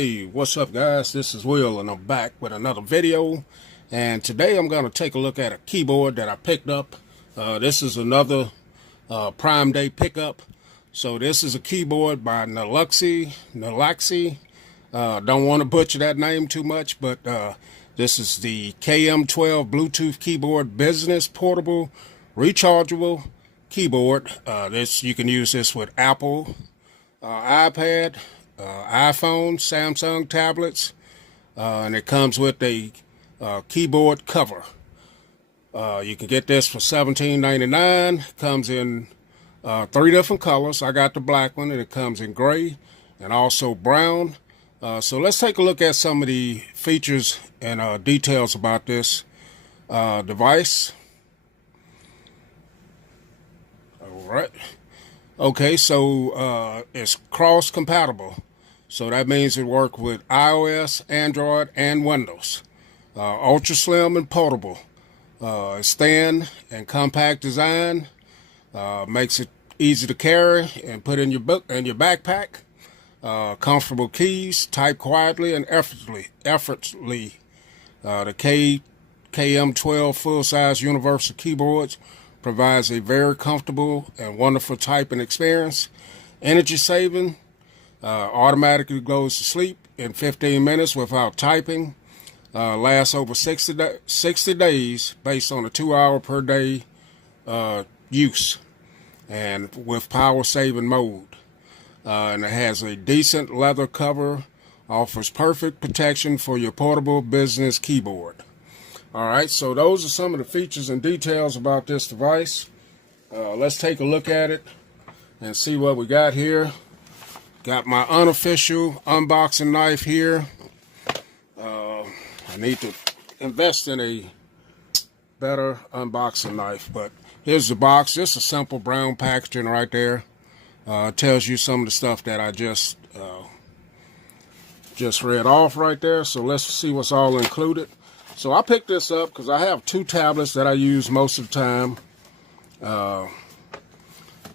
Hey, what's up guys? This is Will and I'm back with another video, and today I'm going to take a look at a keyboard that I picked up. This is another Prime Day pickup. So this is a keyboard by Nulaxy. Don't want to butcher that name too much, but this is the KM12 Bluetooth keyboard, business portable rechargeable keyboard. You can use this with Apple, iPad, iPhone, Samsung tablets, and it comes with a keyboard cover. You can get this for $17.99. Comes in 3 different colors. I got the black one, and it comes in gray and also brown. So let's take a look at some of the features and details about this device. All right. Okay, so it's cross compatible. So that means it works with iOS, Android, and Windows. Ultra slim and portable. It's thin and compact design. Makes it easy to carry and put in your backpack. Comfortable keys, type quietly and effortlessly. The KM12 full-size universal keyboards provides a very comfortable and wonderful typing experience. Energy saving. Automatically goes to sleep in 15 minutes without typing. Lasts over 60 days based on a 2-hour per day use, and with power saving mode. And it has a decent leather cover, offers perfect protection for your portable business keyboard. Alright, so those are some of the features and details about this device. Let's take a look at it and see what we got here. Got my unofficial unboxing knife here. I need to invest in a better unboxing knife, but here's the box. Just a simple brown packaging right there. Tells you some of the stuff that I just read off right there. So let's see what's all included. So I picked this up because I have 2 tablets that I use most of the time.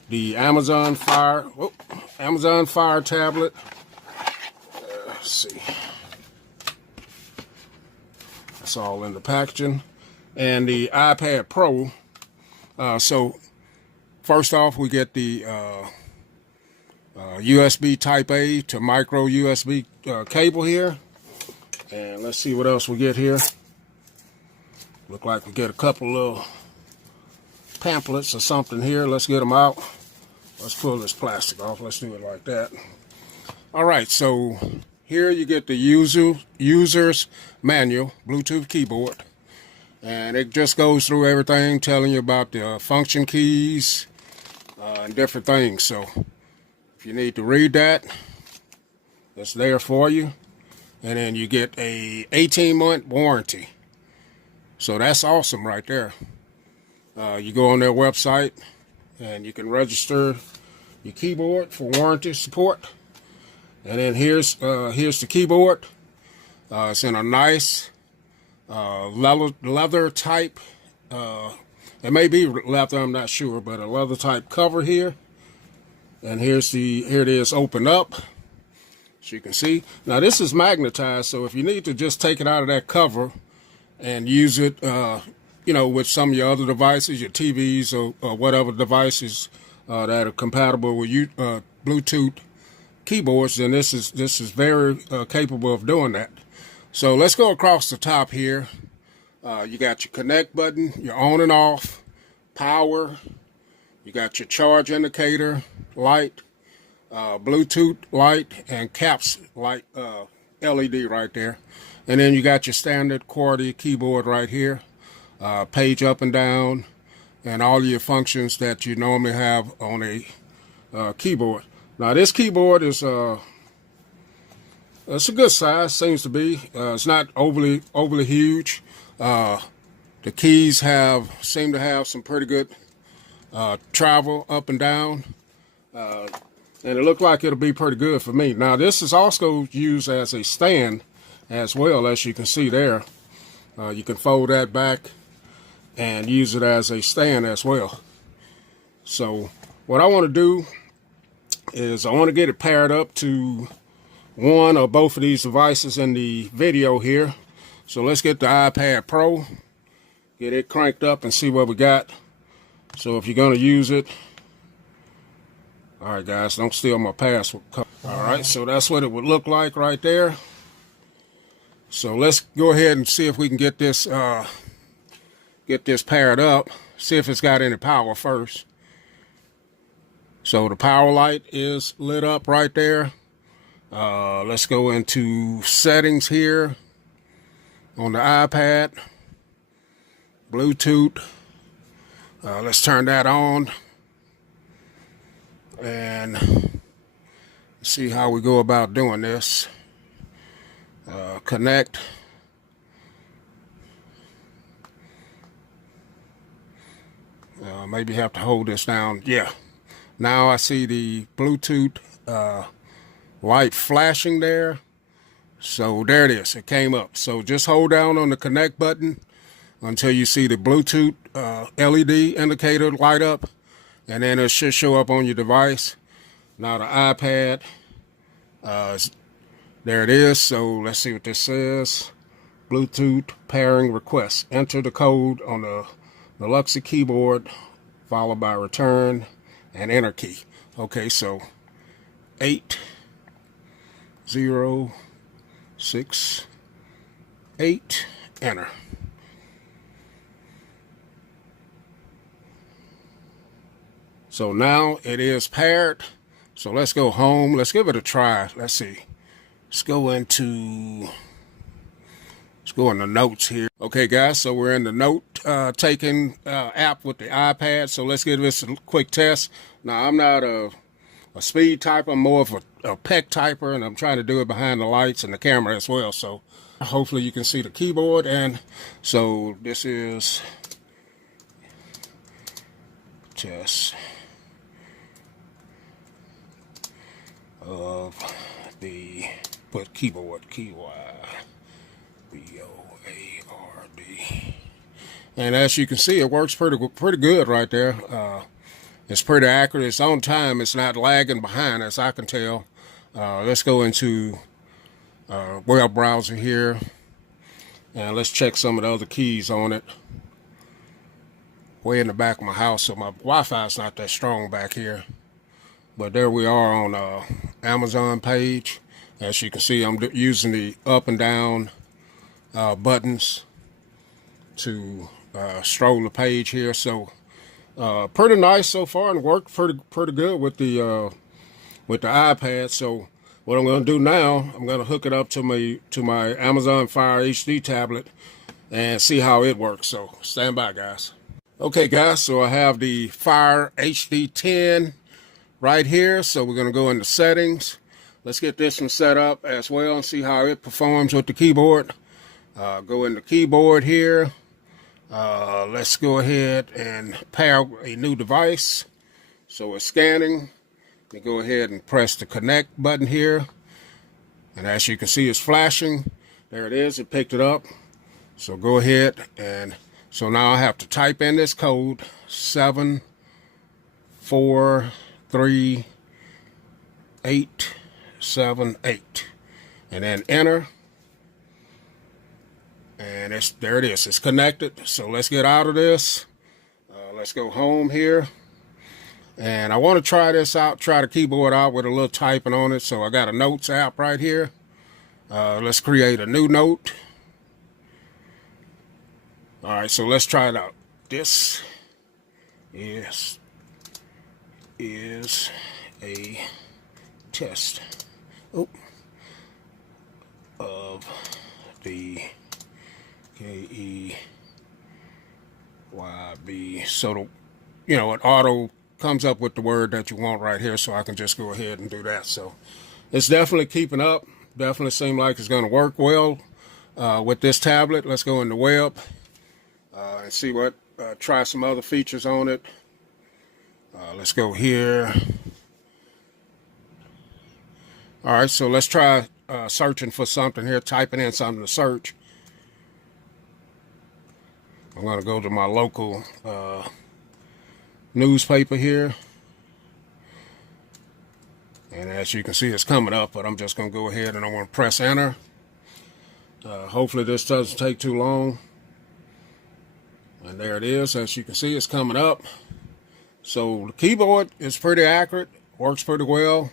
The Amazon Fire tablet. Let's see. That's all in the packaging. And the iPad Pro. So first off, we get the USB Type A to micro USB cable here. And let's see what else we get here. Look like we get a couple little pamphlets or something here. Let's get them out. Let's pull this plastic off. Let's do it like that. All right, so here you get the user's manual Bluetooth keyboard, and it just goes through everything, telling you about the function keys and different things. So if you need to read that, it's there for you. And then you get a 18-month warranty. So that's awesome right there. You go on their website and you can register your keyboard for warranty support. And then here's the keyboard. It's in a nice leather type. It may be leather, I'm not sure, but a leather type cover here. And here it is, open up. As you can see. Now this is magnetized, so if you need to just take it out of that cover and use it, with some of your other devices, your TVs or whatever devices that are compatible with Bluetooth keyboards, then this is very capable of doing that. So let's go across the top here. You got your connect button, your on and off, power. You got your charge indicator light, Bluetooth light, and caps light LED right there. And then you got your standard QWERTY keyboard right here. Page up and down, and all your functions that you normally have on a keyboard. Now this keyboard is it's a good size, seems to be. It's not overly huge. The keys seem to have some pretty good travel up and down, and it looked like it'll be pretty good for me. Now this is also used as a stand as well, as you can see there. You can fold that back and use it as a stand as well. So what I want to do is I want to get it paired up to one or both of these devices in the video here. So let's get the iPad Pro, get it cranked up and see what we got. So if you're going to use it, all right guys, don't steal my password. All right, so that's what it would look like right there. So let's go ahead and see if we can get this paired up, see if it's got any power first. So the power light is lit up right there. Let's go into settings here on the iPad, Bluetooth. Let's turn that on and see how we go about doing this. Connect. Maybe have to hold this down. Yeah. Now I see the Bluetooth light flashing there. So there it is. It came up. So just hold down on the connect button until you see the Bluetooth LED indicator light up, and then it should show up on your device. Now the iPad, there it is. So let's see what this says. Bluetooth pairing request. Enter the code on the Nulaxy keyboard, followed by return and enter key. Okay, so 8068, enter. So now it is paired. So let's go home. Let's give it a try. Let's see. Let's go into notes here. Okay, guys, so we're in the note taking app with the iPad. So let's give this a quick test. Now, I'm not a speed typer. I'm more of a peck typer, and I'm trying to do it behind the lights and the camera as well. So hopefully you can see the keyboard. And so this is test of the keyboard, KYBOARD. And as you can see, it works pretty good right there. It's pretty accurate. It's on time. It's not lagging behind, as I can tell. Let's go into web browser here, and let's check some of the other keys on it. Way in the back of my house, so my Wi-Fi is not that strong back here. But there we are on Amazon page. As you can see, I'm using the up and down buttons to stroll the page here. So pretty nice so far, and worked pretty good with the iPad. So what I'm going to do now, I'm going to hook it up to my Amazon Fire HD tablet and see how it works. So stand by, guys. Okay, guys, so I have the Fire HD 10 right here. So we're going to go into settings. Let's get this one set up as well and see how it performs with the keyboard. Go into keyboard here. Let's go ahead and pair a new device. So it's scanning. You go ahead and press the connect button here. And as you can see, it's flashing. There it is. It picked it up. So go ahead, and so now I have to type in this code 743878, and then enter. And there it is. It's connected. So let's get out of this. Let's go home here. And I want to try this out, try the keyboard out with a little typing on it. So I got a notes app right here. Let's create a new note. All right, so let's try it out. This is a test of the KEYB. So it auto comes up with the word that you want right here, so I can just go ahead and do that. So it's definitely keeping up. Definitely seems like it's going to work well with this tablet. Let's go in the web and see try some other features on it. Let's go here. All right, so let's try searching for something here, typing in something to search. I'm going to go to my local newspaper here. And as you can see, it's coming up, but I'm just going to go ahead and I'm going to press enter. Hopefully this doesn't take too long. And there it is. As you can see, it's coming up. So the keyboard is pretty accurate, works pretty well.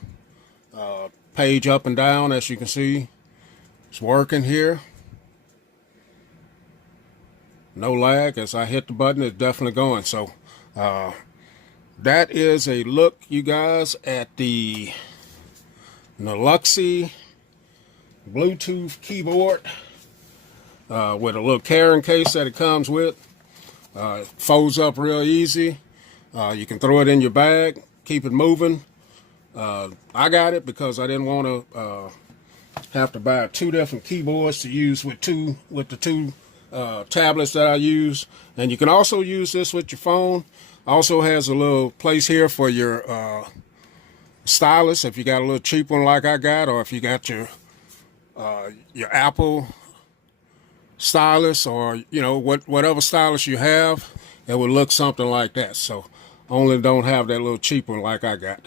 Page up and down, as you can see, it's working here. No lag. As I hit the button, it's definitely going. So that is a look, you guys, at the Nulaxy Bluetooth keyboard with a little carrying case that it comes with. It folds up real easy. You can throw it in your bag, keep it moving. I got it because I didn't want to have to buy 2 different keyboards to use with the two tablets that I use. And you can also use this with your phone. Also has a little place here for your stylus if you got a little cheap one like I got, or if you got your Apple stylus, or whatever stylus you have, it would look something like that. So only don't have that little cheap one like I got.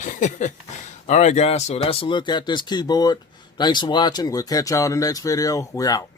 All right, guys, so that's a look at this keyboard. Thanks for watching. We'll catch y'all in the next video. We're out.